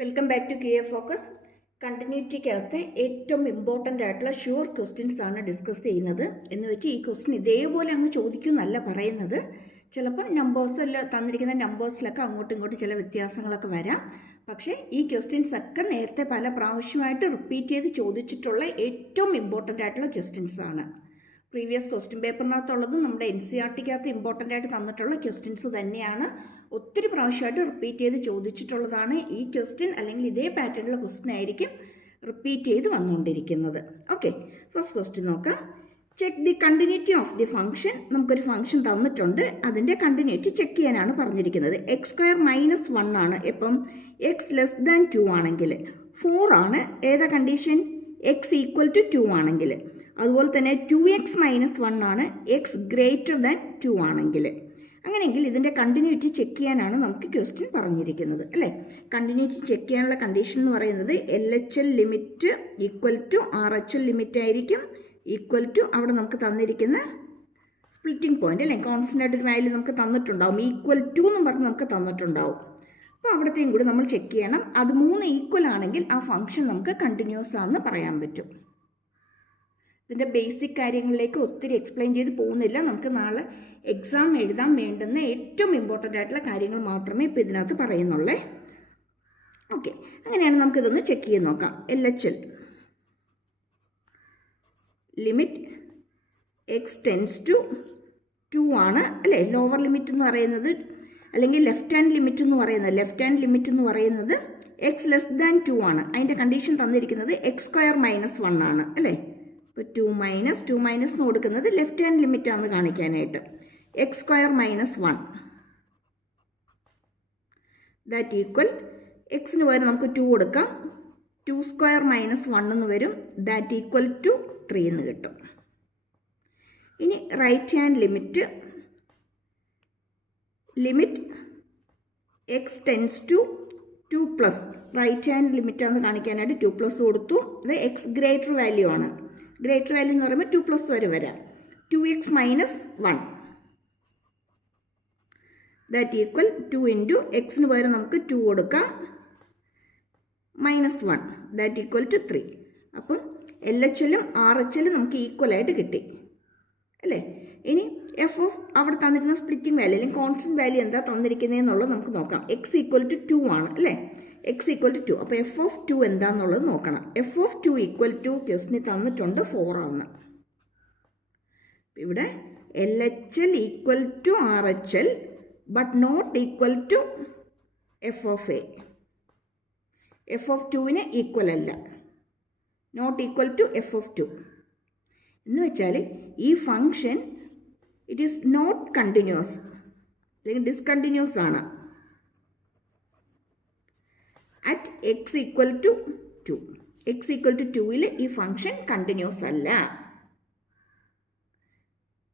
Welcome back to QA focus. കണ്ടിന്യൂറ്റിക്കകത്ത് ഏറ്റവും important ആയിട്ടുള്ള ഷുവർ ക്വസ്റ്റ്യൻസ് ആണ് ഡിസ്കസ് ചെയ്യുന്നത്. എന്ന് വെച്ച് ഈ ക്വസ്റ്റ്യൻ ഇതേപോലെ അങ്ങ് ചോദിക്കുമെന്നല്ല പറയുന്നത്. ചിലപ്പോൾ തന്നിരിക്കുന്ന നമ്പേഴ്സിലൊക്കെ അങ്ങോട്ടും ഇങ്ങോട്ടും ചില വ്യത്യാസങ്ങളൊക്കെ വരാം. പക്ഷേ ഈ ക്വസ്റ്റ്യൻസ് ഒക്കെ നേരത്തെ പല പ്രാവശ്യമായിട്ട് റിപ്പീറ്റ് ചെയ്ത് ചോദിച്ചിട്ടുള്ള ഏറ്റവും ഇമ്പോർട്ടൻ്റ് ആയിട്ടുള്ള ക്വസ്റ്റ്യൻസ് ആണ്. പ്രീവിയസ് ക്വസ്റ്റ്യൻ പേപ്പറിനകത്തുള്ളതും നമ്മുടെ NCERT-ക്കകത്ത് ഇമ്പോർട്ടൻ്റ് ആയിട്ട് തന്നിട്ടുള്ള ക്വസ്റ്റ്യൻസ് തന്നെയാണ്. ഒത്തിരി പ്രാവശ്യമായിട്ട് റിപ്പീറ്റ് ചെയ്ത് ചോദിച്ചിട്ടുള്ളതാണ്. ഈ ക്വസ്റ്റ്യൻ അല്ലെങ്കിൽ ഇതേ പാറ്റേണിലുള്ള ക്വസ്റ്റ്യൻ ആയിരിക്കും റിപ്പീറ്റ് ചെയ്ത് വന്നുകൊണ്ടിരിക്കുന്നത്. ഓക്കെ, ഫസ്റ്റ് ക്വസ്റ്റ്യൻ നോക്കാം. Check the continuity of the function. നമുക്കൊരു ഫംഗ്ഷൻ തന്നിട്ടുണ്ട്, അതിൻ്റെ കണ്ടിന്യൂറ്റി ചെക്ക് ചെയ്യാനാണ് പറഞ്ഞിരിക്കുന്നത്. x² - 1 ആണ്. എപ്പം x 2 ആണെങ്കിൽ 4 ആണ്. ഏതാ കണ്ടീഷൻ? x = 2 ആണെങ്കിൽ. അതുപോലെ തന്നെ 2x - 1 ആണ് x 2 ആണെങ്കിൽ. അങ്ങനെയെങ്കിൽ ഇതിൻ്റെ കണ്ടിന്യൂറ്റി ചെക്ക് ചെയ്യാനാണ് നമുക്ക് ക്വസ്റ്റ്യൻ പറഞ്ഞിരിക്കുന്നത്, അല്ലേ? കണ്ടിന്യൂറ്റി ചെക്ക് ചെയ്യാനുള്ള കണ്ടീഷൻ എന്ന് പറയുന്നത് LHL ലിമിറ്റ് = RHL ലിമിറ്റ് ആയിരിക്കും, അവിടെ നമുക്ക് തന്നിരിക്കുന്ന സ്പ്ലിറ്റിംഗ് പോയിന്റ്, അല്ലേ? കോൺസ്റ്റൻ്റ് ആയിട്ടൊരു വാല്യൂ നമുക്ക് തന്നിട്ടുണ്ടാവും, = എന്നും പറഞ്ഞ് നമുക്ക് തന്നിട്ടുണ്ടാവും. അപ്പോൾ അവിടത്തെയും കൂടി നമ്മൾ ചെക്ക് ചെയ്യണം. അത് 3 ഈക്വൽ ആണെങ്കിൽ ആ ഫംഗ്ഷൻ നമുക്ക് കണ്ടിന്യൂസ് ആണെന്ന് പറയാൻ പറ്റും. ഇതിൻ്റെ ബേസിക് കാര്യങ്ങളിലേക്ക് ഒത്തിരി എക്സ്പ്ലെയിൻ ചെയ്ത് പോകുന്നില്ല. നമുക്ക് നാളെ എക്സാം എഴുതാൻ വേണ്ടുന്ന ഏറ്റവും ഇമ്പോർട്ടൻ്റ് ആയിട്ടുള്ള കാര്യങ്ങൾ മാത്രമേ ഇപ്പോൾ ഇതിനകത്ത് പറയുന്നുള്ളേ. ഓക്കെ, അങ്ങനെയാണ് നമുക്കിതൊന്ന് ചെക്ക് ചെയ്ത് നോക്കാം. LHL ലിമിറ്റ് x → 2 ആണ്, അല്ലേ? ലോവർ ലിമിറ്റ് എന്ന് പറയുന്നത്, അല്ലെങ്കിൽ ലെഫ്റ്റ് ഹാൻഡ് ലിമിറ്റ് എന്ന് പറയുന്നത് x<2 ആണ്. അതിൻ്റെ കണ്ടീഷൻ തന്നിരിക്കുന്നത് x² - 1 ആണ്, അല്ലേ? ഇപ്പോൾ 2 മൈനസ് എന്ന് കൊടുക്കുന്നത് ലെഫ്റ്റ് ഹാൻഡ് ലിമിറ്റ് ആണെന്ന് കാണിക്കാനായിട്ട്. x² - 1 ദാറ്റ് ഈക്വൽ എക്സിന് പകരം നമുക്ക് 2 കൊടുക്കാം. 2² - 1 എന്ന് വരും. ദാറ്റ് ഈക്വൽ ടു 3 എന്ന് കിട്ടും. ഇനി right hand limit x → 2+. Right hand limit ആണെന്ന് കാണിക്കാനായിട്ട് 2+ കൊടുത്തു. ഇത് x ഗ്രേറ്റർ വാല്യൂ എന്ന് പറയുമ്പോൾ 2+ വരെ വരാം. 2x - 1 ദാറ്റ് ഈക്വൽ 2 × എക്സിന് പകരം നമുക്ക് 2 കൊടുക്കാം, -1 ദാറ്റ് ഈക്വൽ ടു 3. അപ്പം LHLും RHLും നമുക്ക് ഈക്വലായിട്ട് കിട്ടി, അല്ലേ? ഇനി അവിടെ തന്നിരുന്ന സ്പ്ലിറ്റിംഗ് വാല്യൂ അല്ലെങ്കിൽ കോൺസ്റ്റന്റ് വാല്യൂ എന്താ തന്നിരിക്കുന്നതെന്നുള്ളത് നമുക്ക് നോക്കാം. x = 2 ആണ്, അല്ലേ? x = 2. അപ്പോൾ f(2) എന്താണെന്നുള്ളത് നോക്കണം. f(2) = ക്വസ്റ്റ്യൻ തന്നിട്ടുണ്ട് 4 ആണ്. ഇവിടെ LHL = RHL but not equal to f(a). f(2)ന് ഈക്വൽ അല്ല, നോട്ട് ഈക്വൽ ടു f(2) എന്ന് വെച്ചാൽ ഈ function it is not continuous, അല്ലെങ്കിൽ ഡിസ്കണ്ടിന്യൂസ് ആണ്. At x = 2. x = 2ൽ ഈ ഫംഗ്ഷൻ കണ്ടിന്യൂസ് അല്ല,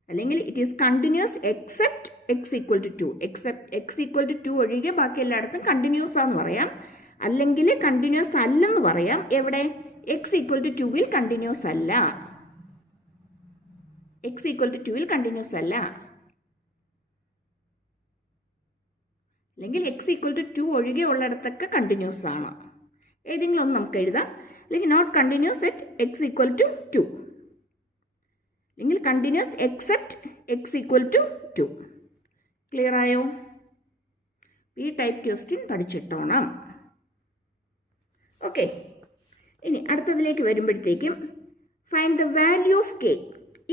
അല്ലെങ്കിൽ it is continuous except x = 2. x = 2 ഒഴികെ ബാക്കി എല്ലായിടത്തും കണ്ടിന്യൂസ് ആണെന്ന് പറയാം, അല്ലെങ്കിൽ കണ്ടിന്യൂസ് അല്ലെന്ന് പറയാം. എവിടെ? x = 2ൽ കണ്ടിന്യൂസ് അല്ല. x = 2ൽ കണ്ടിന്യൂസ് അല്ല, അല്ലെങ്കിൽ x = 2 ഒഴികെ ഉള്ളിടത്തൊക്കെ കണ്ടിന്യൂസ് ആണ്. ഏതെങ്കിലും ഒന്ന് നമുക്ക് എഴുതാം. അല്ലെങ്കിൽ നോട്ട് കണ്ടിന്യൂസ് അറ്റ് x = 2, അല്ലെങ്കിൽ കണ്ടിന്യൂസ് എക്സെപ്റ്റ് x = 2. ക്ലിയർ ആയോ? ഈ ടൈപ്പ് ക്വസ്റ്റ്യൻ പഠിച്ചിട്ടോണം. ഓക്കെ, ഇനി അടുത്തതിലേക്ക് വരുമ്പോഴത്തേക്കും find the value of k.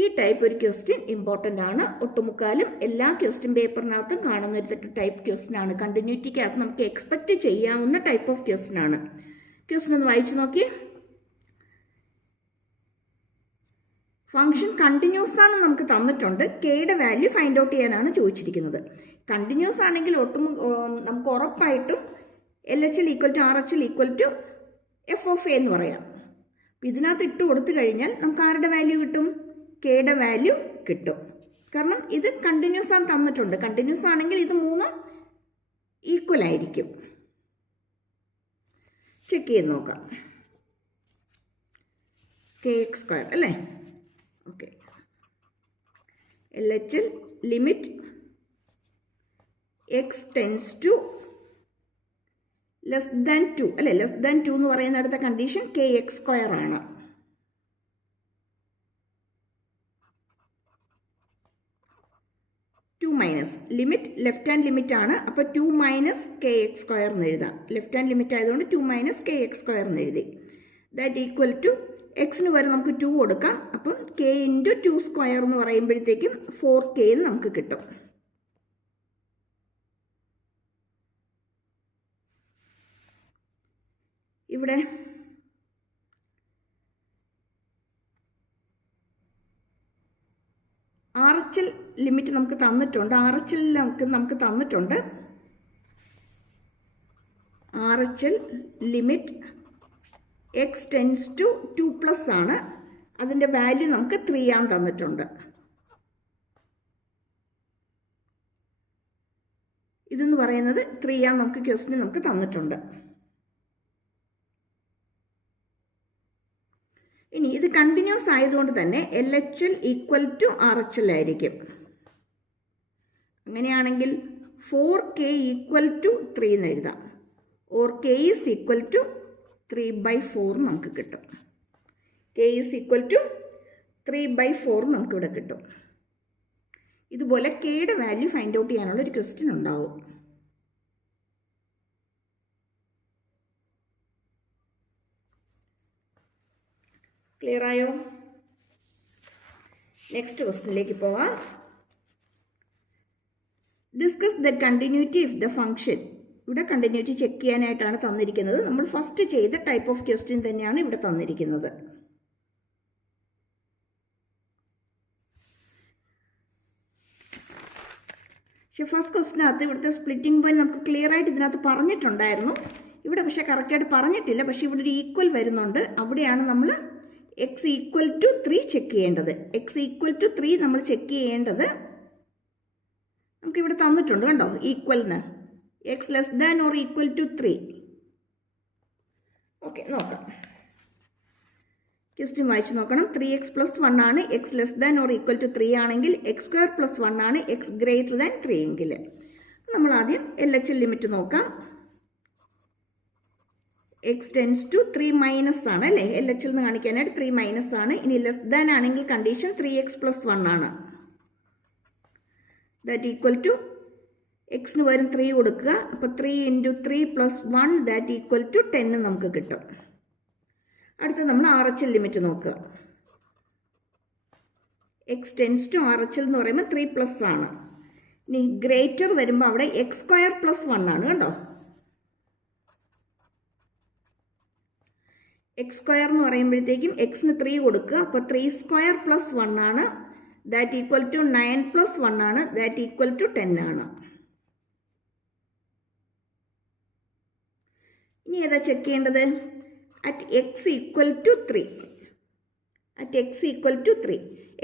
ഈ ടൈപ്പ് ഒരു ക്വസ്റ്റ്യൻ ഇമ്പോർട്ടൻ്റ് ആണ്. ഒട്ടുമുക്കാലും എല്ലാ ക്വസ്റ്റ്യൻ പേപ്പറിനകത്തും കാണുന്ന ഒരു ടൈപ്പ് ക്വസ്റ്റ്യൻ ആണ്. കണ്ടിന്യൂറ്റിക്കകത്ത് നമുക്ക് എക്സ്പെക്റ്റ് ചെയ്യാവുന്ന ടൈപ്പ് ഓഫ് ക്വസ്റ്റ്യൻ ആണ്. ക്വസ്റ്റ്യൻ ഒന്ന് വായിച്ചു നോക്കി. ഫംഗ്ഷൻ കണ്ടിന്യൂസ് ആണെന്ന് നമുക്ക് തന്നിട്ടുണ്ട്. കെയുടെ വാല്യൂ ഫൈൻഡ് ഔട്ട് ചെയ്യാനാണ് ചോദിച്ചിരിക്കുന്നത്. കണ്ടിന്യൂസ് ആണെങ്കിൽ നമുക്ക് ഉറപ്പായിട്ടും LHL = RHL = f(a) എന്ന് പറയാം. ഇതിനകത്ത് ഇട്ട് കൊടുത്തു കഴിഞ്ഞാൽ നമുക്ക് ആരുടെ വാല്യൂ കിട്ടും? കെയുടെ വാല്യൂ കിട്ടും. കാരണം ഇത് കണ്ടിന്യൂസ് ആണ് തന്നിട്ടുണ്ട്. കണ്ടിന്യൂസ് ആണെങ്കിൽ ഇത് 3 ഈക്വൽ ആയിരിക്കും. ചെക്ക് ചെയ്ത് നോക്കാം. kx², അല്ലേ? Okay, LHL limit x → less than 2 അല്ലേ, ലെസ് ദാൻ 2 എന്ന് പറയുന്ന അടുത്ത കണ്ടീഷൻ കെ എക്സ് സ്ക്വയർ ആണ്. Two minus limit left hand limit ആണ്, അപ്പോൾ 2 മൈനസ് കെ എക്സ് സ്ക്വയർ എന്ന് എഴുതാം. ലെഫ്റ്റ് ഹാൻഡ് ലിമിറ്റ് ആയതുകൊണ്ട് 2 മൈനസ് കെ എക്സ് സ്ക്വയർ എന്ന് എഴുതി. ദാറ്റ് ഈക്വൽ ടു എക്സിന് വരെ നമുക്ക് 2 കൊടുക്കാം. അപ്പം കെ ഇൻറ്റു 2 സ്ക്വയർ എന്ന് പറയുമ്പോഴത്തേക്കും 4k എന്ന് നമുക്ക് കിട്ടും. ഇവിടെ RHL ലിമിറ്റ് നമുക്ക് തന്നിട്ടുണ്ട്. RHL നമുക്ക് തന്നിട്ടുണ്ട്. RHL limit x tends to 2+ ആണ്. അതിൻ്റെ വാല്യൂ നമുക്ക് 3 ആണെന്ന് തന്നിട്ടുണ്ട്. ഇതെന്ന് പറയുന്നത് 3 ആണെന്ന് നമുക്ക് ക്വസ്റ്റ്യൻ നമുക്ക് തന്നിട്ടുണ്ട്. ഇനി ഇത് കണ്ടിന്യൂസ് ആയതുകൊണ്ട് തന്നെ LHL ഈക്വൽ ടു RHL ആയിരിക്കും. അങ്ങനെയാണെങ്കിൽ 4k ഈക്വൽ ടു 3 എന്ന് എഴുതാം. Or k is equal to 3/4 നമുക്ക് കിട്ടും. k ഈസ് ഈക്വൽ ടു 3/4 നമുക്കിവിടെ കിട്ടും. ഇതുപോലെ കെയുടെ വാല്യൂ ഫൈൻഡ് ഔട്ട് ചെയ്യാനുള്ള ഒരു ക്വസ്റ്റ്യൻ ഉണ്ടാവും. ക്ലിയർ ആയോ? നെക്സ്റ്റ് ക്വസ്റ്റ്യനിലേക്ക് പോകാം. Discuss the continuity of the function. ഇവിടെ കണ്ടിന്യൂറ്റി ചെക്ക് ചെയ്യാനായിട്ടാണ് തന്നിരിക്കുന്നത്. നമ്മൾ ഫസ്റ്റ് ചെയ്ത ടൈപ്പ് ഓഫ് ക്വസ്റ്റ്യൻ തന്നെയാണ് ഇവിടെ തന്നിരിക്കുന്നത്. പക്ഷെ ഫസ്റ്റ് ക്വസ്റ്റിനകത്ത് ഇവിടുത്തെ സ്പ്ലിറ്റിംഗ് പോയിന്റ് നമുക്ക് ക്ലിയർ ആയിട്ട് ഇതിനകത്ത് പറഞ്ഞിട്ടുണ്ടായിരുന്നു. ഇവിടെ പക്ഷേ കറക്റ്റായിട്ട് പറഞ്ഞിട്ടില്ല. പക്ഷെ ഇവിടെ ഒരു ഈക്വൽ വരുന്നുണ്ട്. അവിടെയാണ് നമ്മൾ എക്സ് ഈക്വൽ ടു 3 ചെക്ക് ചെയ്യേണ്ടത്. എക്സ് ഈക്വൽ ടു 3 നമ്മൾ ചെക്ക് ചെയ്യേണ്ടത് നമുക്കിവിടെ തന്നിട്ടുണ്ട് കണ്ടോ, ഈക്വലിന് x less than or equal to 3. Okay, നോക്കാം. ക്വസ്റ്റ്യൻ വായിച്ച് നോക്കണം. 3x + 1 ആണ് x less than or equal to 3 ആണെങ്കിൽ, x² + 1 ആണ് എക്സ് ഗ്രേറ്റർ ദാൻ 3 എങ്കിൽ. നമ്മൾ ആദ്യം LHL ലിമിറ്റ് നോക്കാം. എക്സ് ടെൻസ് ടു 3- ആണ് അല്ലേ, LHL എന്ന് കാണിക്കാനായിട്ട് 3- ആണ്. ഇനി ലെസ് ദാൻ ആണെങ്കിൽ കണ്ടീഷൻ 3x + 1 ആണ്. ദാറ്റ് ഈക്വൽ ടു എക്സിന് വരും 3 കൊടുക്കുക. അപ്പോൾ 3 × 3 + 1 ദാറ്റ് ഈക്വൽ ടു 10 നമുക്ക് കിട്ടും. അടുത്ത നമ്മൾ RHL ലിമിറ്റ് നോക്കുക. എക്സ് ടെൻസ് ടു RHL എന്ന് പറയുമ്പോൾ 3+ ആണ്. ഇനി ഗ്രേറ്റർ വരുമ്പോൾ അവിടെ x² + 1 ആണ് കേട്ടോ. x² എന്ന് പറയുമ്പോഴത്തേക്കും എക്സിന് 3 കൊടുക്കുക. അപ്പോൾ 3² + 1 ആണ്. ദാറ്റ് ഈക്വൽ ടു 9 + 1 ആണ്. ദാറ്റ് ഈക്വൽ ടു 10 ആണ്. ഇനി ഏതാ ചെക്ക് ചെയ്യേണ്ടത്? At x equal to 3. At x equal to 3.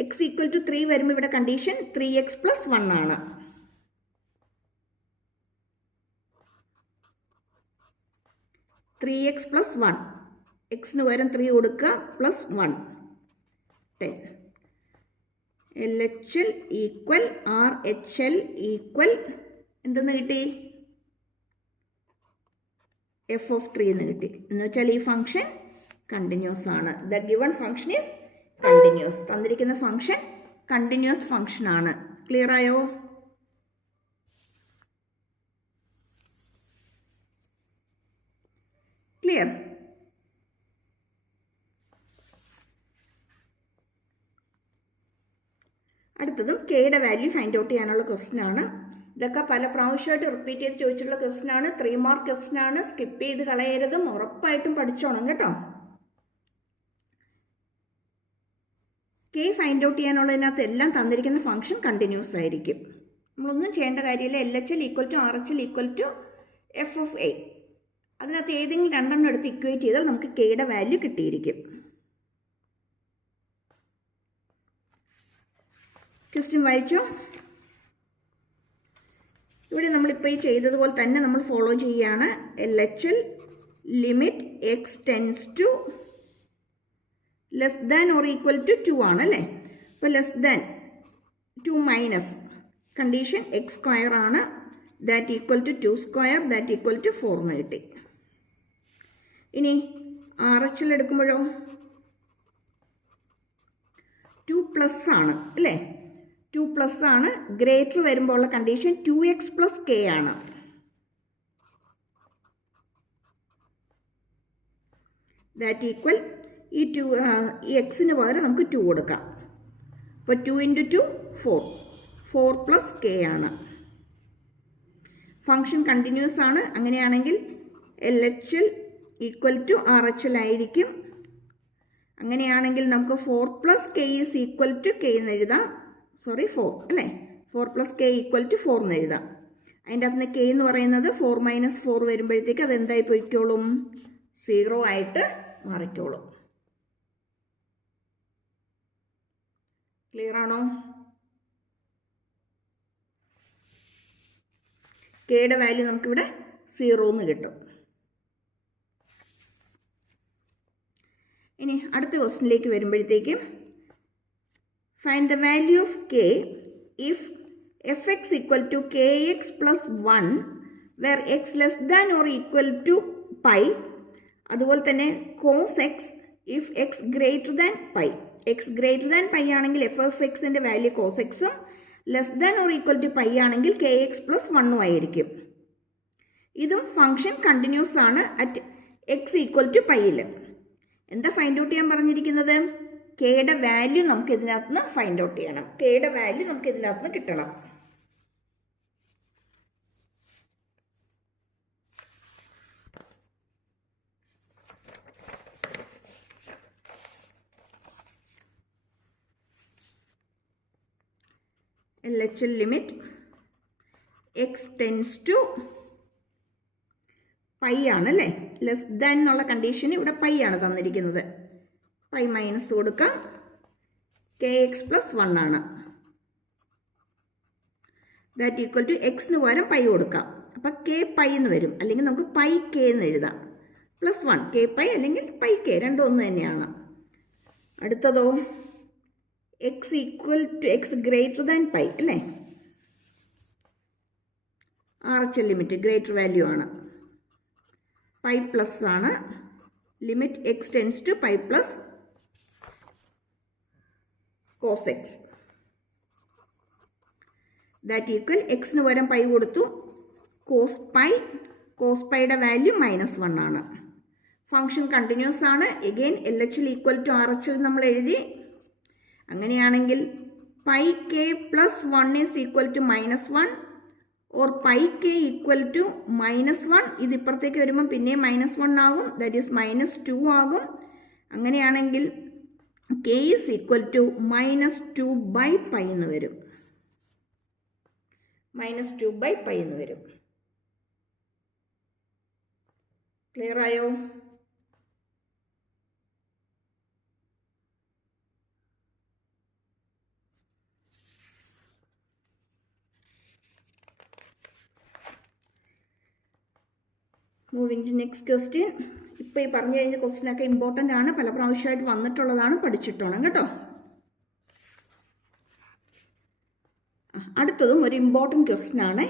x equal to 3 വരുമ്പോൾ ഇവിടെ കണ്ടീഷൻ 3x + 1 ആണ്. എക്സിന് പകരം 3 കൊടുക്കുക +1 10. LHL ഈക്വൽ RHL ഈക്വൽ എന്തെന്ന് കിട്ടി? f(3) എന്ന് കിട്ടി. എന്ന് വെച്ചാൽ ഈ ഫംഗ്ഷൻ കണ്ടിന്യൂസ് ആണ്. The given function is continuous. തന്നിരിക്കുന്ന ഫംഗ്ഷൻ കണ്ടിന്യൂസ് ഫംഗ്ഷൻ ആണ്. ക്ലിയർ ആയോ? ക്ലിയർ? അടുത്തതും കെയുടെ വാല്യൂ ഫൈൻഡ് ഔട്ട് ചെയ്യാനുള്ള ക്വസ്റ്റ്യൻ ആണ്. ഇതൊക്കെ പല പ്രാവശ്യമായിട്ട് റിപ്പീറ്റ് ചെയ്ത് ചോദിച്ചിട്ടുള്ള ക്വസ്റ്റ്യൻ ആണ്. 3 മാർക്ക് ക്വസ്റ്റ്യൻ ആണ്. സ്കിപ്പ് ചെയ്ത് കളയരുതും. ഉറപ്പായിട്ടും പഠിച്ചോണം കേട്ടോ. കെ ഫൈൻഡ് ഔട്ട് ചെയ്യാനുള്ളതിനകത്ത് എല്ലാം തന്നിരിക്കുന്ന ഫംഗ്ഷൻ കണ്ടിന്യൂസ് ആയിരിക്കും. നമ്മളൊന്നും ചെയ്യേണ്ട കാര്യമില്ല. LHL equal to RHL equal to f(a). അതിനകത്ത് ഏതെങ്കിലും രണ്ടെണ്ണം എടുത്ത് ഇക്വേറ്റ് ചെയ്താൽ നമുക്ക് കെയുടെ വാല്യൂ കിട്ടിയിരിക്കും. ക്വസ്റ്റ്യൻ വായിച്ചോ? ഇവിടെ നമ്മളിപ്പോൾ ഈ ചെയ്തതുപോലെ തന്നെ നമ്മൾ ഫോളോ ചെയ്യുകയാണ്. LHL limit x tends to less than or equal to 2 ആണ് അല്ലേ. അപ്പോൾ less than 2 minus condition x² ആണ്. That equal to 2² that equal to 4 എന്ന് കിട്ടി. ഇനി RHL എടുക്കുമ്പോഴോ 2+ ആണ് അല്ലേ? 2+ ആണ്. ഗ്രേറ്റർ വരുമ്പോൾ ഉള്ള കണ്ടീഷൻ 2x + k ആണ്. ദാറ്റ് ഈക്വൽ ഈ എക്സിന് പകരം നമുക്ക് 2 കൊടുക്കാം. അപ്പോൾ 2 × 2 4, 4 + k ആണ്. ഫംഗ്ഷൻ കണ്ടിന്യൂസ് ആണ്. അങ്ങനെയാണെങ്കിൽ LHL = RHL ആയിരിക്കും. അങ്ങനെയാണെങ്കിൽ നമുക്ക് 4 + k = k എന്ന് എഴുതാം. 4 അല്ലേ? 4 + k = 4 എന്ന് എഴുതാം. അതിൻ്റെ അകത്ത് k എന്ന് പറയുന്നത് 4 - 4 വരുമ്പോഴത്തേക്ക് അത് എന്തായി പോയിക്കോളും? 0 ആയിട്ട് മാറിക്കോളും. ക്ലിയർ ആണോ? കെയുടെ വാല്യൂ നമുക്കിവിടെ 0 എന്ന് കിട്ടും. ഇനി അടുത്ത ക്വസ്റ്റ്യനിലേക്ക് വരുമ്പോഴത്തേക്കും find the value of k if fx = kx + 1 where x <= pi. അതുപോലെ തന്നെ cos x if x greater pi. x greater pi ആണെങ്കിൽ f of xന്റെ വാല്യൂ cos x ഉം <= pi ആണെങ്കിൽ kx + 1 ആയിരിക്കും. ഇതും ഫംഗ്ഷൻ കണ്ടിന്യൂസ് ആണ് അറ്റ് x = പൈയിൽ. എന്താ ഫൈൻഡ് ഔട്ട് ചെയ്യാൻ പറഞ്ഞിരിക്കുന്നത്? കെയുടെ വാല്യൂ നമുക്ക് ഇതിനകത്ത് നിന്ന് ഫൈൻഡ് ഔട്ട് ചെയ്യണം. കെയുടെ വാല്യൂ നമുക്ക് ഇതിനകത്ത് നിന്ന് കിട്ടണം. LHL limit x tense to pi ആണ് അല്ലേ? ലെസ് ദാൻ എന്നുള്ള കണ്ടീഷന് ഇവിടെ പൈ ആണ് തന്നിരിക്കുന്നത്. പൈ മൈനസ് കൊടുക്കാം. kx + 1 ആണ്. ദാറ്റ് ഈക്വൽ ടു എക്സിന് പകരം പൈ കൊടുക്കാം. അപ്പം k പൈ എന്ന് വരും. അല്ലെങ്കിൽ നമുക്ക് പൈ k എന്ന് എഴുതാം. +1 k പൈ അല്ലെങ്കിൽ പൈ k രണ്ടും ഒന്ന് തന്നെയാണ്. അടുത്തതോ x greater pi അല്ലേ? RHL ലിമിറ്റ് ഗ്രേറ്റർ വാല്യൂ ആണ്. പൈ പ്ലസ് ആണ്. Limit x tense to pi plus cos x. That equal എക്സിന് പകരം പൈ കൊടുത്തു. കോസ് പൈയുടെ വാല്യൂ -1 ആണ്. ഫംഗ്ഷൻ കണ്ടിന്യൂസ് ആണ്. എഗെയിൻ LHL = RHL നമ്മൾ എഴുതി. അങ്ങനെയാണെങ്കിൽ pi k + 1 is equal to -1 or pi k = -1. ഇത് ഇപ്പുറത്തേക്ക് വരുമ്പോൾ പിന്നെ -1 ആകും. ദാറ്റ് ഈസ് -2 ആകും. അങ്ങനെയാണെങ്കിൽ k is equal to -2/π എന്ന് വരും. -2/π എന്ന് വരും. ക്ലിയർ ആയോ? Moving to next question. ഇപ്പോൾ ഈ പറഞ്ഞു കഴിഞ്ഞ ക്വസ്റ്റ്യനൊക്കെ ഇമ്പോർട്ടൻ്റ് ആണ്. പല പ്രാവശ്യമായിട്ട് വന്നിട്ടുള്ളതാണ്. പഠിച്ചിട്ടോണം കേട്ടോ. അടുത്തതും ഒരു ഇമ്പോർട്ടൻറ്റ് ക്വസ്റ്റ്യൻ ആണ്.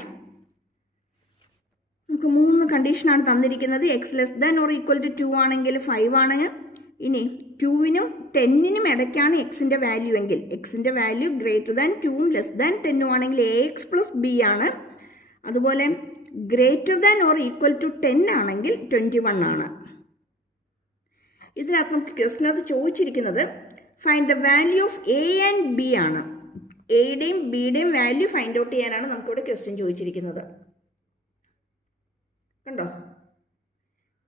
നമുക്ക് 3 കണ്ടീഷനാണ് തന്നിരിക്കുന്നത്. x <= 2 ആണെങ്കിൽ 5 ആണ്. ഇനി 2നും 10നും ഇടയ്ക്കാണ് എക്സിൻ്റെ വാല്യൂ എങ്കിൽ എക്സിൻ്റെ വാല്യൂ <2 <10 ആണെങ്കിൽ ax + b ആണ്. അതുപോലെ <= 10 ആണെങ്കിൽ 21 ആണ്. ഇതിനകത്ത് നമുക്ക് ക്വസ്റ്റിനകത്ത് ചോദിച്ചിരിക്കുന്നത് find the value of a and b ആണ്. എയുടെയും ബിയുടെയും വാല്യൂ ഫൈൻഡ് ഔട്ട് ചെയ്യാനാണ് നമുക്കിവിടെ ക്വസ്റ്റ്യൻ ചോദിച്ചിരിക്കുന്നത്. കണ്ടോ?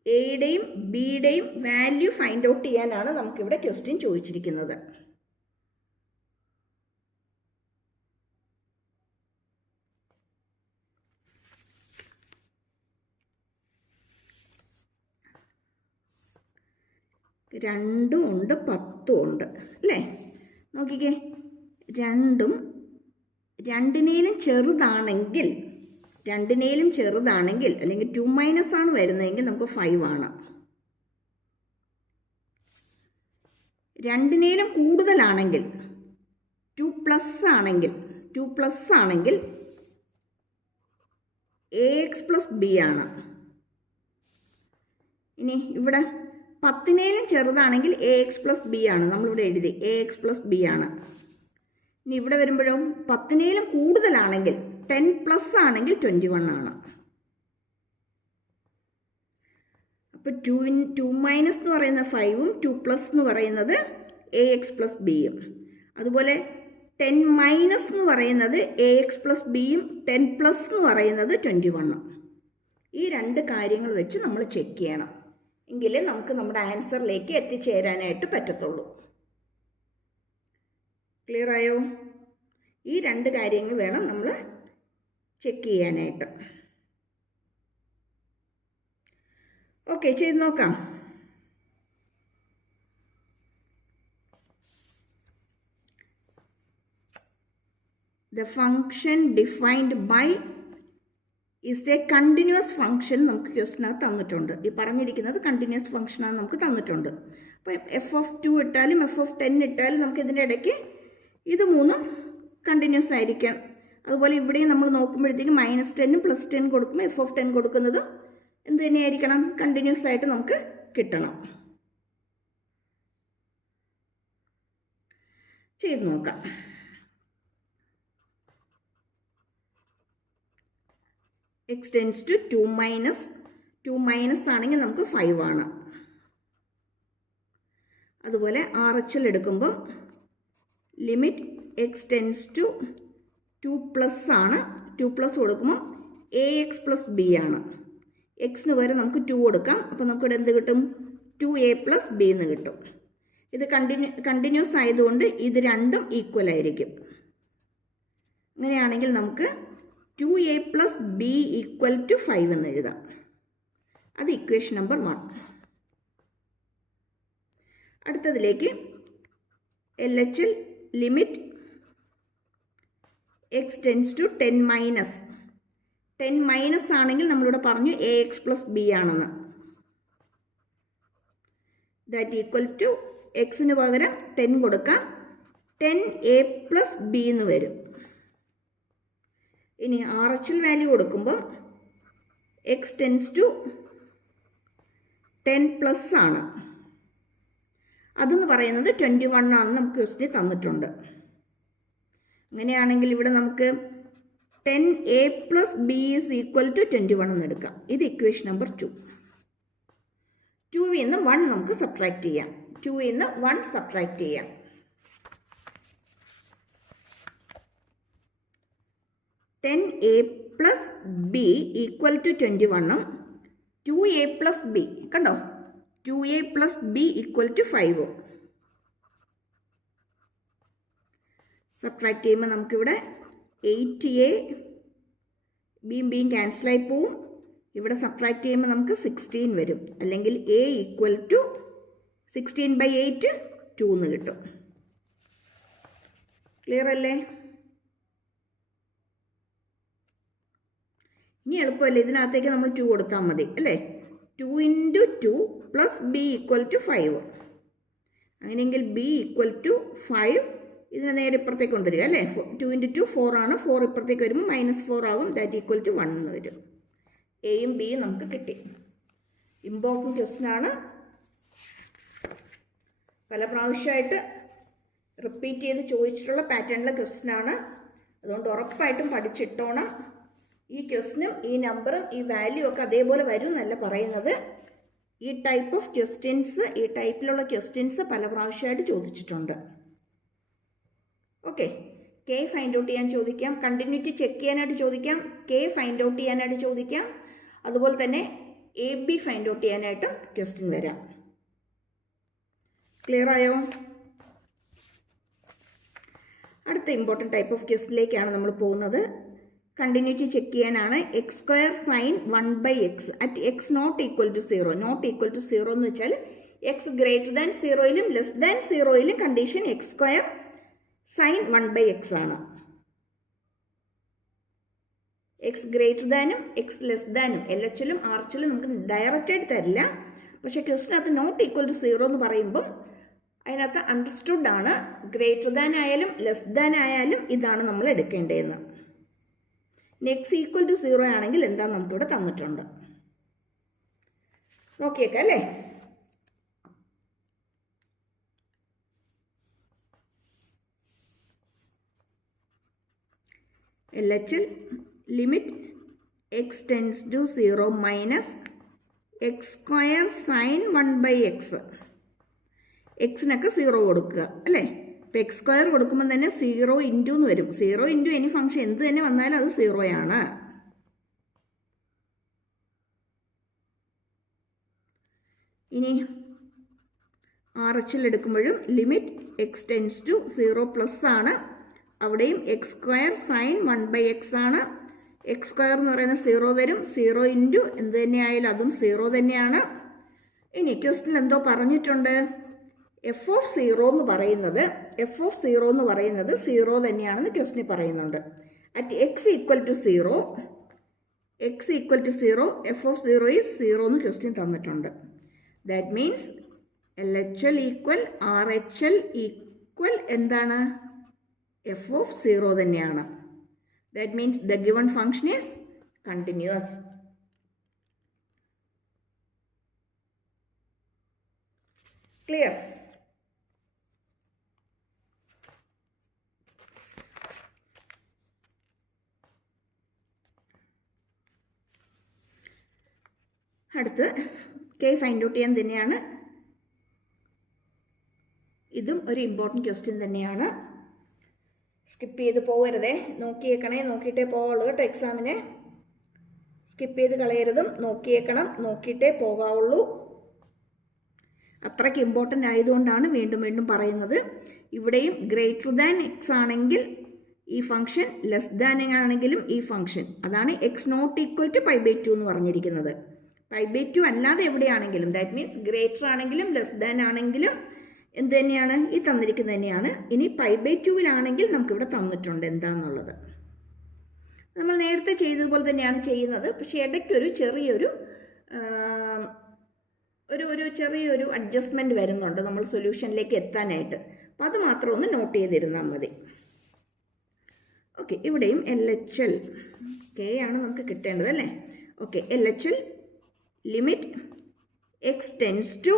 എയുടെയും ബിയുടെയും വാല്യൂ ഫൈൻഡ് ഔട്ട് ചെയ്യാനാണ് നമുക്കിവിടെ ക്വസ്റ്റ്യൻ ചോദിച്ചിരിക്കുന്നത്. രണ്ടും ഉണ്ട് 10 ഉണ്ട് അല്ലേ? നോക്കിക്കേ, രണ്ടിനേലും ചെറുതാണെങ്കിൽ അല്ലെങ്കിൽ 2- ആണ് വരുന്നതെങ്കിൽ നമുക്ക് 5 ആണ്. രണ്ടിനേലും കൂടുതലാണെങ്കിൽ 2+ ആണെങ്കിൽ ax + b ആണ്. ഇനി ഇവിടെ 10-നേലും ചെറുതാണെങ്കിൽ AX + B ആണ്, നമ്മളിവിടെ എഴുതി AX + B ആണ്. ഇനി ഇവിടെ വരുമ്പോഴോ 10-നേലും കൂടുതലാണെങ്കിൽ 10+ ആണെങ്കിൽ 21 ആണ്. അപ്പോൾ 2 - എന്ന് പറയുന്ന 5ഉം 2+ എന്ന് പറയുന്നത് AX + Bയും. അതുപോലെ 10- എന്ന് പറയുന്നത് AX + Bയും 10+ എന്ന് പറയുന്നത് 21ഉം. ഈ രണ്ട് കാര്യങ്ങൾ വെച്ച് നമ്മൾ ചെക്ക് ചെയ്യണം, എങ്കിലേ നമുക്ക് നമ്മുടെ ആൻസറിലേക്ക് എത്തിച്ചേരാനായിട്ട് പറ്റത്തുള്ളൂ. ക്ലിയർ ആയോ? ഈ രണ്ട് കാര്യങ്ങൾ വേണം നമ്മൾ ചെക്ക് ചെയ്യാനായിട്ട്. ഓക്കെ, ചെയ്ത് നോക്കാം. The function defined by is a continuous function നമുക്ക് ക്വസ്റ്റിനകത്ത് തന്നിട്ടുണ്ട്. ഈ പറഞ്ഞിരിക്കുന്നത് കണ്ടിന്യൂസ് ഫംഗ്ഷനാണ് നമുക്ക് തന്നിട്ടുണ്ട്. അപ്പോൾ f(2) ഇട്ടാലും f(10) ഇട്ടാലും നമുക്ക് ഇതിൻ്റെ ഇടയ്ക്ക് ഇത് മൂന്നും കണ്ടിന്യൂസ് ആയിരിക്കാം. അതുപോലെ ഇവിടെയും നമ്മൾ നോക്കുമ്പോഴത്തേക്കും -10ഉം +10 കൊടുക്കുമ്പോൾ f(10) കൊടുക്കുന്നതും എന്ത് തന്നെയായിരിക്കണം? കണ്ടിന്യൂസ് ആയിട്ട് നമുക്ക് കിട്ടണം. ചെയ്ത് നോക്കാം. x → 2 - ആണെങ്കിൽ നമുക്ക് 5 ആണ്. അതുപോലെ RHL എടുക്കുമ്പോൾ ലിമിറ്റ് x → 2+ ആണ്. 2+ കൊടുക്കുമ്പോൾ AX + B ആണ്. എക്സിന് പകരം നമുക്ക് 2 കൊടുക്കാം. അപ്പോൾ നമുക്കിവിടെ എന്ത് കിട്ടും? 2A + B എന്ന് കിട്ടും. ഇത് കണ്ടിന്യൂസ് ആയതുകൊണ്ട് ഇത് രണ്ടും ഈക്വൽ ആയിരിക്കും. അങ്ങനെയാണെങ്കിൽ നമുക്ക് 2A + B = 5 എന്ന് എഴുതാം. അത് ഇക്വേഷൻ നമ്പർ 1. അടുത്തതിലേക്ക് LHL ലിമിറ്റ് x → 10-. 10- ആണെങ്കിൽ നമ്മളിവിടെ പറഞ്ഞു AX + B ആണെന്ന്. ദാറ്റ് ഈക്വൽ ടു എക്സിന് പകരം 10 കൊടുക്കാം, 10A + B എന്ന് വരും. ഇനി RHL വാല്യൂ കൊടുക്കുമ്പോൾ x → 10+ ആണ്. അതെന്ന് പറയുന്നത് 21 ആണെന്ന് നമുക്ക് ക്വസ്റ്റ്യൻ തന്നിട്ടുണ്ട്. അങ്ങനെയാണെങ്കിൽ ഇവിടെ നമുക്ക് 10A + B = 21 എന്ന് എടുക്കാം. ഇത് ഇക്വേഷൻ നമ്പർ 2. 2ൽ നിന്ന് 1 നമുക്ക് സബ്ട്രാക്ട് ചെയ്യാം. 2ൽ നിന്ന് 1 സബ്ട്രാക്ട് ചെയ്യാം. 10A + B = 21ഉം 2A + B കണ്ടോ, 2A + B = 5ഉം സബ്ട്രാക്ട് ചെയ്യുമ്പോൾ നമുക്കിവിടെ 8A ബിയും ക്യാൻസലായി പോവും. ഇവിടെ സബ്ട്രാക്ട് ചെയ്യുമ്പോൾ നമുക്ക് 16 വരും. അല്ലെങ്കിൽ A = 16/8 2 എന്ന് കിട്ടും. ക്ലിയർ അല്ലേ? ഇനി എളുപ്പമല്ലേ, ഇതിനകത്തേക്ക് നമ്മൾ 2 കൊടുത്താൽ മതി അല്ലേ? 2 × 2 + B = 5. അങ്ങനെയെങ്കിൽ B = 5. ഇതിനെ നേരെ ഇപ്പുറത്തേക്ക് കൊണ്ടുവരിക അല്ലേ? 2 × 2 4 ആണ്. 4 ഇപ്പുറത്തേക്ക് വരുമ്പോൾ -4 ആകും. ദാറ്റ് ഈക്വൽ ടു 1 എന്ന് വരും. എയും ബിയും നമുക്ക് കിട്ടി. ഇമ്പോർട്ടൻറ്റ് ക്വസ്റ്റ്യൻ ആണ്. പല പ്രാവശ്യമായിട്ട് റിപ്പീറ്റ് ചെയ്ത് ചോദിച്ചിട്ടുള്ള പാറ്റേണിലെ ക്വസ്റ്റ്യൻ ആണ്. അതുകൊണ്ട് ഉറപ്പായിട്ടും പഠിച്ചിട്ടോണം. ഈ ക്വസ്റ്റ്യനും ഈ നമ്പറും ഈ വാല്യൂ ഒക്കെ അതേപോലെ വരും എന്നല്ല പറയുന്നത്. ഈ ടൈപ്പിലുള്ള ക്വസ്റ്റ്യൻസ് പല പ്രാവശ്യമായിട്ട് ചോദിച്ചിട്ടുണ്ട്. ഓക്കെ, കെ ഫൈൻഡ് ഔട്ട് ചെയ്യാൻ ചോദിക്കാം, കണ്ടിന്യൂറ്റി ചെക്ക് ചെയ്യാനായിട്ട് ചോദിക്കാം, കെ ഫൈൻഡ് ഔട്ട് ചെയ്യാനായിട്ട് ചോദിക്കാം, അതുപോലെ തന്നെ AB ഫൈൻഡ് ഔട്ട് ചെയ്യാനായിട്ടും ക്വസ്റ്റ്യൻ വരാം. ക്ലിയർ ആയോ? അടുത്ത ഇമ്പോർട്ടൻറ്റ് ടൈപ്പ് ഓഫ് ക്വസ്റ്റ്യനിലേക്കാണ് നമ്മൾ പോകുന്നത്. കണ്ടിന്യൂറ്റി ചെക്ക് ചെയ്യാനാണ്. x² sin 1/x at x ≠ = 0. Not equal to 0 എന്ന് വെച്ചാൽ x > 0യിലും < 0യിലും കണ്ടീഷൻ x² sin 1/x ആണ്. x ഗ്രേറ്റർ x ലെസ്ദാനും LHLും RHLും നമുക്ക് ഡയറക്റ്റ് ആയിട്ട് തരില്ല. പക്ഷേ ക്വസ്റ്റിനകത്ത് നോട്ട് ഈക്വൽ ടു 0 എന്ന് പറയുമ്പം അതിനകത്ത് അണ്ടർസ്റ്റുഡ് ആണ്. ഗ്രേറ്റർ ദാൻ ആയാലും ലെസ് ദാൻ ആയാലും ഇതാണ് നമ്മൾ എടുക്കേണ്ടതെന്ന്. x = 0 ആണെങ്കിൽ എന്താ നമുക്കിവിടെ തന്നിട്ടുണ്ട്. നോക്കിയേക്കാം അല്ലേ? LHL limit x tense to 0 minus x square sine 1/x. എക്സിനൊക്കെ 0 കൊടുക്കുക അല്ലേ? ഇപ്പം എക്സ് സ്ക്വയർ കൊടുക്കുമ്പോൾ തന്നെ 0 ഇൻറ്റു എന്ന് വരും. 0 ഇൻറ്റു എനി ഫംഗ്ഷൻ എന്ത് തന്നെ വന്നാലും അത് 0 ആണ്. ഇനി RHL എടുക്കുമ്പോഴും limit x tense to 0 plus ആണ്. അവിടെയും എക്സ് സ്ക്വയർ സൈൻ 1/x ആണ്. എക്സ് സ്ക്വയർ എന്ന് പറയുന്നത് 0 വരും. 0 ഇൻറ്റു എന്ത് തന്നെയായാലും അതും 0 തന്നെയാണ്. ഇനി ക്വസ്റ്റ്യനിൽ എന്തോ പറഞ്ഞിട്ടുണ്ട്, എഫ് ഓഫ് 0 എന്ന് പറയുന്നത് 0 തന്നെയാണെന്ന് ക്വസ്റ്റ്യനിൽ പറയുന്നുണ്ട്. At x equal to 0 f of 0 is 0 എന്ന് ക്വസ്റ്റ്യൻ തന്നിട്ടുണ്ട്. That means LHL equal RHL equal എന്താണ്? എഫ് ഓഫ് 0 തന്നെയാണ്. That means the given function is continuous. Clear? അടുത്ത് k ഫൈൻഡ് ഔട്ട് ചെയ്യാൻ തന്നെയാണ്. ഇതും ഒരു ഇമ്പോർട്ടൻറ്റ് ക്വസ്റ്റ്യൻ തന്നെയാണ്. സ്കിപ്പ് ചെയ്ത് പോകരുതേ, നോക്കിയേക്കണേ, നോക്കിയിട്ടേ പോവുള്ളൂ കേട്ടോ. എക്സാമിന് സ്കിപ്പ് ചെയ്ത് കളയരുതും, നോക്കിയേക്കണം, നോക്കിയിട്ടേ പോകാവുള്ളൂ. അത്രയ്ക്ക് ഇമ്പോർട്ടൻ്റ് ആയതുകൊണ്ടാണ് വീണ്ടും വീണ്ടും പറയുന്നത്. ഇവിടെയും ഗ്രേറ്റർ ദാൻ എക്സ് ആണെങ്കിൽ ഈ ഫംഗ്ഷൻ, ലെസ് ദാൻ ആണെങ്കിലും ഈ ഫംഗ്ഷൻ. അതാണ് എക്സ് നോട്ട് ഈക്വൽ ടു π/2 എന്ന് പറഞ്ഞിരിക്കുന്നത്. π/2 അല്ലാതെ എവിടെയാണെങ്കിലും, ദാറ്റ് മീൻസ് ഗ്രേറ്റർ ആണെങ്കിലും ലെസ് ദാൻ ആണെങ്കിലും എന്ത് തന്നെയാണ്? ഈ തന്നിരിക്കുന്നത് തന്നെയാണ്. ഇനി π/2 നമുക്കിവിടെ തന്നിട്ടുണ്ട് എന്താന്നുള്ളത്. നമ്മൾ നേരത്തെ ചെയ്തതുപോലെ തന്നെയാണ് ചെയ്യുന്നത്. പക്ഷേ ഇടയ്ക്കൊരു ചെറിയൊരു ചെറിയൊരു അഡ്ജസ്റ്റ്മെൻറ്റ് വരുന്നുണ്ട് നമ്മൾ സൊല്യൂഷനിലേക്ക് എത്താനായിട്ട്. അപ്പം അത് മാത്രം ഒന്ന് നോട്ട് ചെയ്തിരുന്നാൽ മതി. ഓക്കെ, ഇവിടെയും LHL k ആണ് നമുക്ക് കിട്ടേണ്ടത് അല്ലേ? Okay, LHL limit x tends to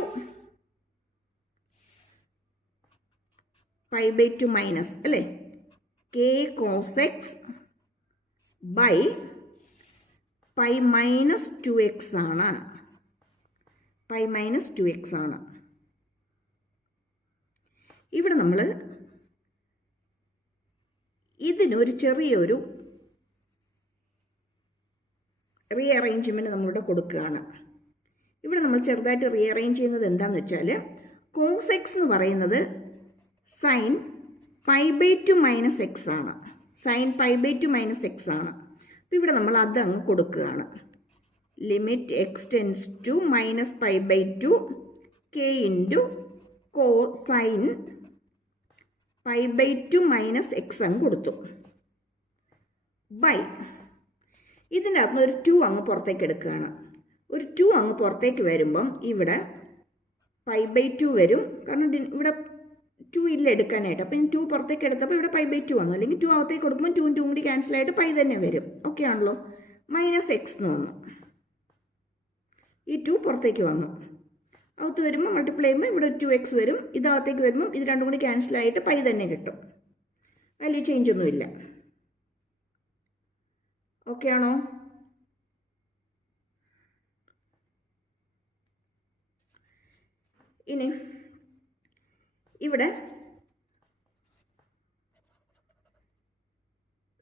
π/2 minus അല്ലേ k cos x by π-2x ആണ്. π-2x ആണ്. ഇവിടെ നമ്മൾ ഇതിനൊരു ചെറിയൊരു റീഅറേഞ്ച്മെൻറ്റ് നമ്മളിവിടെ കൊടുക്കുകയാണ്. ഇവിടെ നമ്മൾ ചെറുതായിട്ട് റീഅറേഞ്ച് ചെയ്യുന്നത് എന്താണെന്ന് വെച്ചാൽ, കോസ് എക്സ് എന്ന് പറയുന്നത് സൈൻ π/2 മൈനസ് എക്സ് ആണ്. സൈൻ π/2 മൈനസ് എക്സ് ആണ്. അപ്പോൾ ഇവിടെ നമ്മൾ അത് അങ്ങ് കൊടുക്കുകയാണ്. Limit x tends to minus π/2 k into sine π/2 minus x അങ്ങ് കൊടുത്തു. ബൈ ഇതിൻ്റെ അകത്ത് ഒരു 2 അങ്ങ് പുറത്തേക്ക് എടുക്കുകയാണ്. ഒരു 2 അങ്ങ് പുറത്തേക്ക് വരുമ്പം ഇവിടെ π/2 വരും. കാരണം ഇവിടെ 2 ഇല്ല എടുക്കാനായിട്ട്. അപ്പം 2 പുറത്തേക്ക് എടുത്തപ്പോൾ ഇവിടെ π/2 വന്നു. അല്ലെങ്കിൽ 2 അകത്തേക്ക് കൊടുക്കുമ്പോൾ 2 2 കൂടി ക്യാൻസലായിട്ട് π തന്നെ വരും. ഓക്കെ ആണല്ലോ? മൈനസ് എക്സ് എന്ന് വന്നു. ഈ 2 പുറത്തേക്ക് വന്നു. അകത്ത് വരുമ്പോൾ മൾട്ടിപ്ലൈ ചെയ്യുമ്പോൾ ഇവിടെ 2x വരും. ഇതകത്തേക്ക് വരുമ്പം ഇത് രണ്ടും കൂടി ക്യാൻസലായിട്ട് π തന്നെ കിട്ടും. വാല്യൂ ചേഞ്ച് ഒന്നുമില്ല. ഓക്കെ ആണോ? ഇനി ഇവിടെ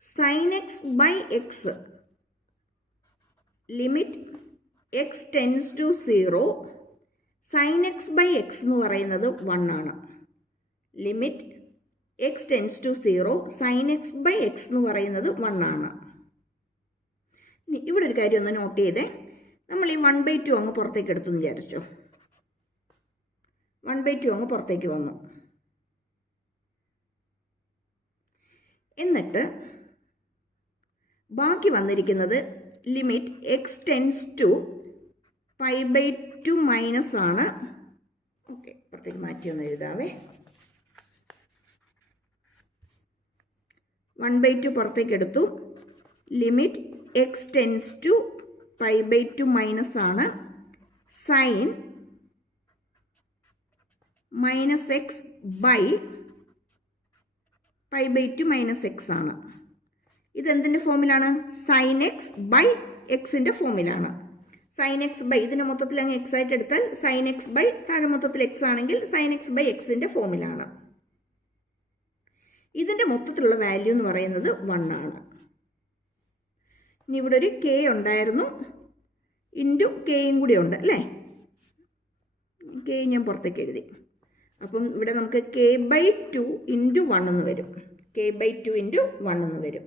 sine x by x limit x tends to 0 sine x by x എന്ന് പറയുന്നത് 1 ആണ്. Limit x tends to 0 sine x by x എന്ന് പറയുന്നത് 1 ആണ്. ഇനി ഇവിടെ ഒരു കാര്യം ഒന്ന് നോട്ട് ചെയ്തേ. നമ്മൾ ഈ 1/2 അങ്ങ് പുറത്തേക്ക് എടുത്തു എന്ന് വിചാരിച്ചോ. 1/2 അങ്ങ് പുറത്തേക്ക് വന്നു. എന്നിട്ട് ബാക്കി വന്നിരിക്കുന്നത് limit x tends to π/2 minus ആണ്. ഓക്കെ, പുറത്തേക്ക് മാറ്റി ഒന്ന് എഴുതാവേ. 1/2 പുറത്തേക്ക് എടുത്തു. Limit x tends to π/2 minus ആണ്. Sine minus x by pi by two minus x ആണ്. ഇതെന്തിൻ്റെ ഫോമിലാണ്? സൈൻ എക്സ് ബൈ എക്സിൻ്റെ ഫോമിലാണ്. സൈൻ എക്സ് ബൈ ഇതിന് മൊത്തത്തിൽ അങ്ങ് എക്സ് ആയിട്ട് എടുത്താൽ സൈൻ എക്സ് ബൈ താഴെ മൊത്തത്തിൽ എക്സ് ആണെങ്കിൽ സൈൻ എക്സ് ബൈ എക്സിൻ്റെ ഫോമിലാണ്. ഇതിൻ്റെ മൊത്തത്തിലുള്ള വാല്യൂ എന്ന് പറയുന്നത് 1 ആണ്. ഇനി ഇവിടെ ഒരു കെ ഉണ്ടായിരുന്നു, ഇൻറ്റു കെയും കൂടി ഉണ്ട് അല്ലേ? കെ ഞാൻ പുറത്തേക്ക് എഴുതി. അപ്പം ഇവിടെ നമുക്ക് കെ ബൈ 2 ഇൻറ്റു 1 എന്ന് വരും. കെ ബൈ 2 ഇൻറ്റു 1 എന്ന് വരും.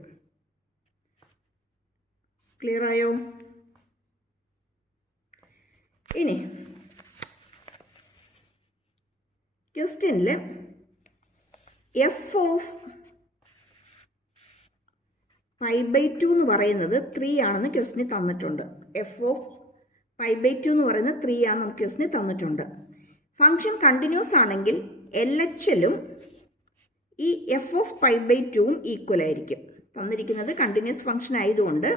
ക്ലിയർ ആയോ? ഇനി ക്വസ്റ്റ്യനിൽ എഫ് ഓഫ് പൈ ബൈ 2 എന്ന് പറയുന്നത് 3 ആണെന്ന് ക്വസ്റ്റ്യനിൽ തന്നിട്ടുണ്ട്. എഫ് ഓഫ് പൈ ബൈ 2 എന്ന് പറയുന്നത് 3 ആണെന്ന് നമുക്ക് ക്വസ്റ്റ്യനിൽ തന്നിട്ടുണ്ട്. ഫംഗ്ഷൻ കണ്ടിന്യൂസ് ആണെങ്കിൽ എൽ എച്ചിലും ഈ എഫ് ഓഫ് പൈ ബൈ 2ഉം ഈക്വൽ ആയിരിക്കും. തന്നിരിക്കുന്നത് കണ്ടിന്യൂസ് ഫംഗ്ഷൻ ആയതുകൊണ്ട്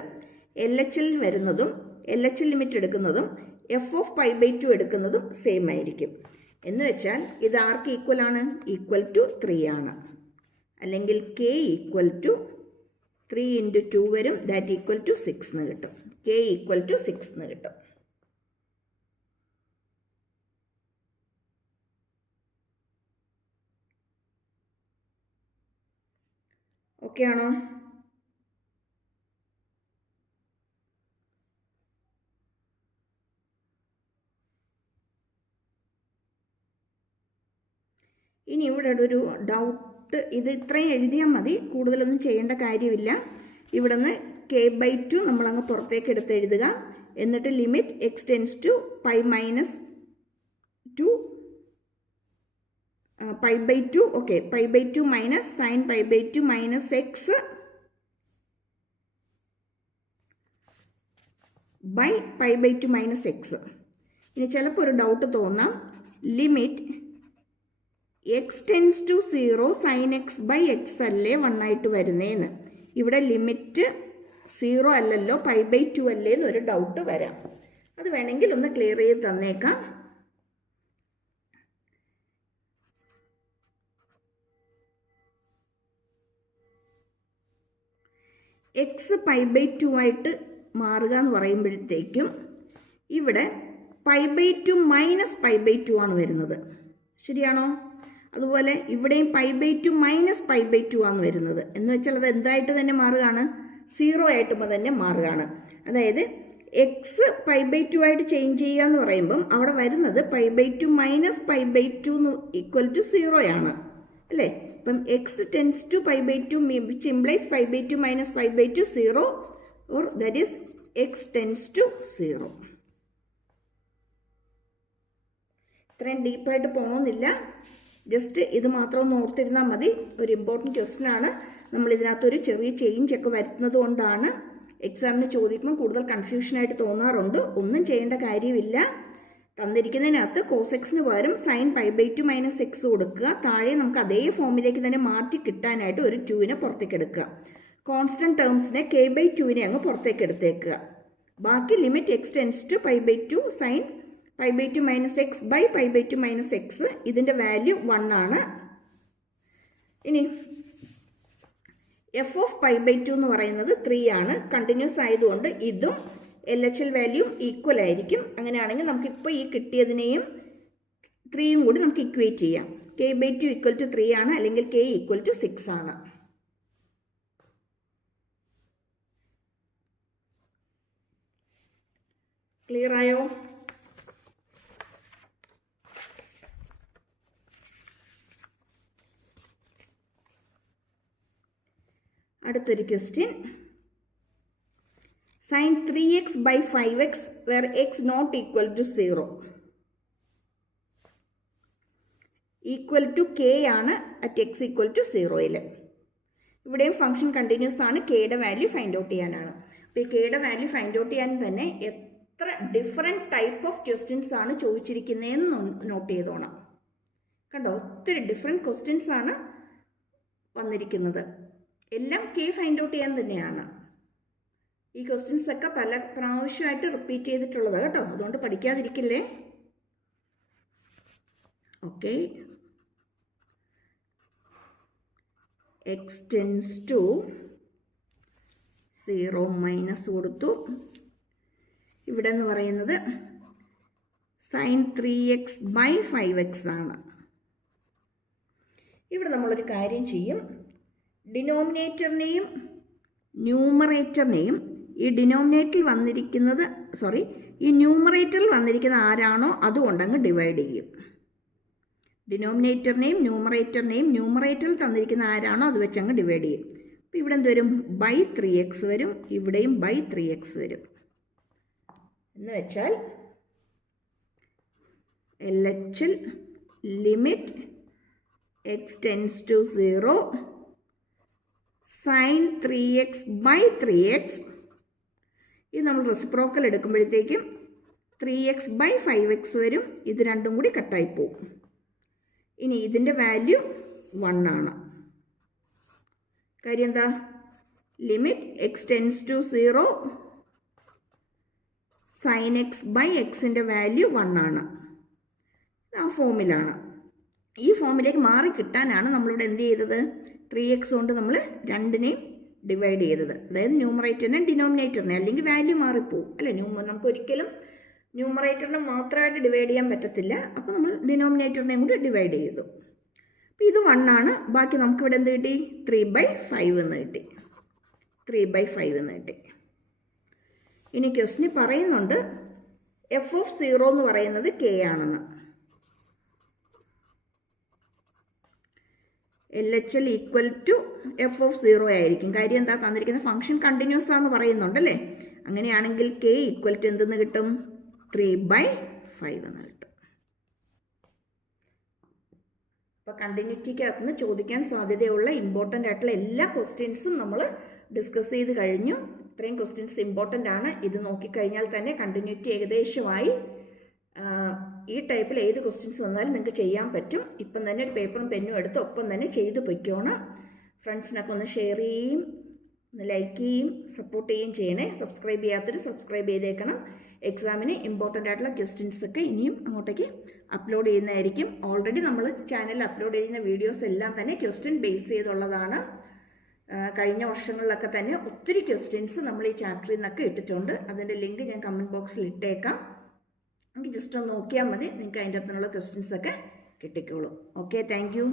എൽ എച്ചിൽ വരുന്നതും എൽ എച്ച് ലിമിറ്റ് എടുക്കുന്നതും എഫ് ഓഫ് പൈ ബൈ 2 എടുക്കുന്നതും സെയിം ആയിരിക്കും. എന്ന് വെച്ചാൽ ഇത് ആർക്ക് ഈക്വൽ ആണ്? ഈക്വൽ ടു 3 ആണ്. അല്ലെങ്കിൽ കെ ഈക്വൽ ടു 3 ഇൻറ്റു 2 വരും. ദാറ്റ് ഈക്വൽ ടു 6 എന്ന് കിട്ടും. കെ ഈക്വൽ ടു 6 എന്ന് കിട്ടും. ഓക്കെ ആണോ? ഇനി ഇവിടെ ഒരു ഡൗട്ട്, ഇത് ഇത്രയും എഴുതിയാൽ മതി, കൂടുതലൊന്നും ചെയ്യേണ്ട കാര്യമില്ല. ഇവിടെ നിന്ന് കെ ബൈ 2 നമ്മളങ്ങ് പുറത്തേക്ക് എടുത്ത് എഴുതുക. എന്നിട്ട് limit x tends to pi minus 2 pi by 2 okay pi by 2 minus sine pi by 2 minus x by pi by 2 minus x. ഇനി ചിലപ്പോൾ ഒരു ഡൗട്ട് തോന്നാം, limit x tends to 0 sine x by x അല്ലേ 1 ആയിട്ട് വരുന്നേന്ന്. ഇവിടെ limit 0 അല്ലല്ലോ pi by 2 അല്ലേ എന്നൊരു ഡൗട്ട് വരാം. അത് വേണമെങ്കിൽ ഒന്ന് ക്ലിയർ ചെയ്ത് തന്നേക്കാം. എക്സ് പൈ ബൈ 2 ആയിട്ട് മാറുക എന്ന് പറയുമ്പോഴത്തേക്കും ഇവിടെ pi by 2 minus pi by 2 ആണ് വരുന്നത്. ശരിയാണോ? അതുപോലെ ഇവിടെയും pi by 2 minus pi by 2 ആണ് വരുന്നത്. എന്ന് വെച്ചാൽ അത് എന്തായിട്ട് തന്നെ മാറുകയാണ്? 0 ആയിട്ട് തന്നെ മാറുകയാണ്. അതായത് എക്സ് പൈ ബൈ 2 ആയിട്ട് ചേഞ്ച് ചെയ്യുക എന്ന് പറയുമ്പം അവിടെ വരുന്നത് pi by 2 minus pi by 2 equal to 0 ആണ് അല്ലേ? അപ്പം x tends to pi by 2 which implies pi by 2 minus pi by 2 0 or that is x tends to 0. ഇത്രയും ഡീപ്പായിട്ട് പോകണമെന്നില്ല, ജസ്റ്റ് ഇത് മാത്രം ഒന്ന് ഓർത്തിരുന്നാൽ മതി. ഒരു ഇമ്പോർട്ടൻറ്റ് ക്വസ്റ്റ്യൻ ആണ്. നമ്മൾ ഇതിനകത്തൊരു ചെറിയ ചേഞ്ച് ഒക്കെ വരുത്തുന്നത് കൊണ്ടാണ് എക്സാമിന് ചോദിക്കുമ്പോൾ കൂടുതൽ കൺഫ്യൂഷനായിട്ട് തോന്നാറുണ്ട്. ഒന്നും ചെയ്യേണ്ട കാര്യമില്ല. തന്നിരിക്കുന്നതിനകത്ത് കോസ് എക്സിന് പകരം sine pi by 2 minus x കൊടുക്കുക. താഴെ നമുക്ക് അതേ ഫോമിലേക്ക് തന്നെ മാറ്റി കിട്ടാനായിട്ട് ഒരു 2നെ പുറത്തേക്ക് എടുക്കുക. കോൺസ്റ്റൻറ്റ് ടേംസിനെ കെ ബൈ 2നെ അങ്ങ് പുറത്തേക്ക് എടുത്തേക്കുക. ബാക്കി limit x tends to pi by 2 sine pi by 2 minus x by pi by 2 minus x. ഇതിൻ്റെ വാല്യൂ 1 ആണ്. ഇനി എഫ് ഓഫ് പൈ ബൈ 2 എന്ന് പറയുന്നത് 3 ആണ്. കണ്ടിന്യൂസ് ആയതുകൊണ്ട് ഇതും L H L value equal ആയിരിക്കും. അങ്ങനെയാണെങ്കിൽ നമുക്കിപ്പോൾ ഈ കിട്ടിയതിനെയും 3യും കൂടി നമുക്ക് ഇക്വേറ്റ് ചെയ്യാം. കെ ബൈ 2 ഈക്വൽ ടു 3 ആണ്, അല്ലെങ്കിൽ കെ ഈക്വൽ ടു 6 ആണ്. ക്ലിയർ ആയോ? അടുത്തൊരു question, sine 3x by 5x where x not equal to 0 equal to k ആണ് അറ്റ് എക്സ് ഈക്വൽ ടു 0യിൽ. ഇവിടെയും ഫംഗ്ഷൻ കണ്ടിന്യൂസ് ആണ്. കെയുടെ വാല്യൂ ഫൈൻഡ് ഔട്ട് ചെയ്യാനാണ്. അപ്പോൾ ഈ കെയുടെ വാല്യൂ ഫൈൻഡ് ഔട്ട് ചെയ്യാൻ തന്നെ എത്ര ഡിഫറെൻറ്റ് ടൈപ്പ് ഓഫ് ക്വസ്റ്റ്യൻസ് ആണ് ചോദിച്ചിരിക്കുന്നതെന്ന് നോട്ട് ചെയ്തോണം. കണ്ടോ, ഒത്തിരി ഡിഫറെൻറ്റ് ക്വസ്റ്റ്യൻസ് ആണ് വന്നിരിക്കുന്നത്. എല്ലാം കെ ഫൈൻഡ് ഔട്ട് ചെയ്യാൻ തന്നെയാണ്. ഈ ക്വസ്റ്റ്യൻസ് ഒക്കെ പല പ്രാവശ്യമായിട്ട് റിപ്പീറ്റ് ചെയ്തിട്ടുള്ളതാണ് കേട്ടോ, അതുകൊണ്ട് പഠിക്കാതിരിക്കില്ലേ. Okay, x tends to 0 minus കൊടുത്തു. ഇവിടെ എന്ന് പറയുന്നത് sin 3x by 5x ആണ്. ഇവിടെ നമ്മളൊരു കാര്യം ചെയ്യും, ഡിനോമിനേറ്ററിനെയും ന്യൂമറേറ്ററിനെയും ഈ ന്യൂമറേറ്ററിൽ വന്നിരിക്കുന്ന ആരാണോ അതുകൊണ്ടങ്ങ് ഡിവൈഡ് ചെയ്യും. ഡിനോമിനേറ്ററിനെയും ന്യൂമറേറ്ററിൽ തന്നിരിക്കുന്ന ആരാണോ അത് വെച്ചങ്ങ് ഡിവൈഡ് ചെയ്യും. അപ്പോൾ ഇവിടെ എന്ത് വരും? ബൈ 3x വരും, ഇവിടെയും ബൈ 3x വരും. എന്ന് വെച്ചാൽ LHL limit x tense to 0 sin 3x by 3x. ഇത് നമ്മൾ റെസിപ്രോക്കൽ എടുക്കുമ്പോഴത്തേക്കും 3x by 5x വരും, ഇത് രണ്ടും കൂടി കട്ടായി പോകും. ഇനി ഇതിൻ്റെ വാല്യൂ 1 ആണ്. കാര്യം എന്താ? Limit x tense to 0 sin x by xൻ്റെ വാല്യൂ 1 ആണ്. ആ ഫോമിലാണ്. ഈ ഫോമിലേക്ക് മാറി കിട്ടാനാണ് നമ്മളിവിടെ എന്ത് ചെയ്തത്? 3x കൊണ്ട് നമ്മൾ രണ്ടിനെയും ഡിവൈഡ് ചെയ്തത്. അതായത് ന്യൂമറേറ്ററിനെ ഡിനോമിനേറ്ററിനെ, അല്ലെങ്കിൽ വാല്യൂ മാറിപ്പോവും അല്ലേ. നമുക്ക് ഒരിക്കലും ന്യൂമറേറ്ററിനെ മാത്രമായിട്ട് ഡിവൈഡ് ചെയ്യാൻ പറ്റത്തില്ല. അപ്പോൾ നമ്മൾ ഡിനോമിനേറ്ററിനെയും കൂടി ഡിവൈഡ് ചെയ്തു. അപ്പോൾ ഇത് 1 ആണ്. ബാക്കി നമുക്കിവിടെ എന്ത് കിട്ടി? 3/5 എന്ന് കിട്ടി. 3/5 എന്ന് കിട്ടി. ഇനി ക്വസ്റ്റിന് പറയുന്നുണ്ട് f(0) എന്ന് പറയുന്നത് k ആണെന്ന്. LHL ഈക്വൽ ടു f(0) ആയിരിക്കും. കാര്യം എന്താ? തന്നിരിക്കുന്ന ഫംഗ്ഷൻ കണ്ടിന്യൂസ് ആണെന്ന് പറയുന്നുണ്ടല്ലേ. അങ്ങനെയാണെങ്കിൽ k ഈക്വൽ ടു എന്തെന്ന് കിട്ടും? 3/5 എന്ന് കിട്ടും. അപ്പോൾ കണ്ടിന്യൂറ്റിക്കകത്ത് നിന്ന് ചോദിക്കാൻ സാധ്യതയുള്ള ഇമ്പോർട്ടൻ്റ് ആയിട്ടുള്ള എല്ലാ ക്വസ്റ്റ്യൻസും നമ്മൾ ഡിസ്കസ് ചെയ്ത് കഴിഞ്ഞു. ഇത്രയും ക്വസ്റ്റ്യൻസ് ഇമ്പോർട്ടൻ്റ് ആണ്. ഇത് നോക്കിക്കഴിഞ്ഞാൽ തന്നെ കണ്ടിന്യൂറ്റി ഏകദേശമായി ഈ ടൈപ്പിൽ ഏത് ക്വസ്റ്റ്യൻസ് വന്നാലും നിങ്ങൾക്ക് ചെയ്യാൻ പറ്റും. ഇപ്പം തന്നെ ഒരു പേപ്പറും പെന്നും എടുത്ത് ഒപ്പം തന്നെ ചെയ്തു പൊയ്ക്കോണം. ഫ്രണ്ട്സിനൊക്കെ ഒന്ന് ഷെയർ ചെയ്യുകയും ഒന്ന് ലൈക്ക് ചെയ്യുകയും സപ്പോർട്ട് ചെയ്യുകയും ചെയ്യണേ. സബ്സ്ക്രൈബ് ചെയ്യാത്തൊരു സബ്സ്ക്രൈബ് ചെയ്തേക്കണം. എക്സാമിന് ഇമ്പോർട്ടൻ്റ് ആയിട്ടുള്ള ക്വസ്റ്റ്യൻസ് ഒക്കെ ഇനിയും അങ്ങോട്ടേക്ക് അപ്ലോഡ് ചെയ്യുന്നതായിരിക്കും. ഓൾറെഡി നമ്മൾ ചാനലിൽ അപ്ലോഡ് ചെയ്യുന്ന വീഡിയോസ് എല്ലാം തന്നെ ക്വസ്റ്റ്യൻ ബേസ് ചെയ്തുള്ളതാണ്. കഴിഞ്ഞ വർഷങ്ങളിലൊക്കെ തന്നെ ഒത്തിരി ക്വസ്റ്റ്യൻസ് നമ്മൾ ഈ ചാപ്റ്ററിൽ നിന്നൊക്കെ ഇട്ടിട്ടുണ്ട്. അതിൻ്റെ ലിങ്ക് ഞാൻ കമൻറ്റ് ബോക്സിൽ ഇട്ടേക്കാം. നിങ്ങൾക്ക് ജസ്റ്റ് ഒന്ന് നോക്കിയാൽ മതി, നിങ്ങൾക്ക് അതിൻ്റെ അകത്തുനിന്നുള്ള ക്വസ്റ്റ്യൻസൊക്കെ കിട്ടിക്കോളും. Okay, thank U.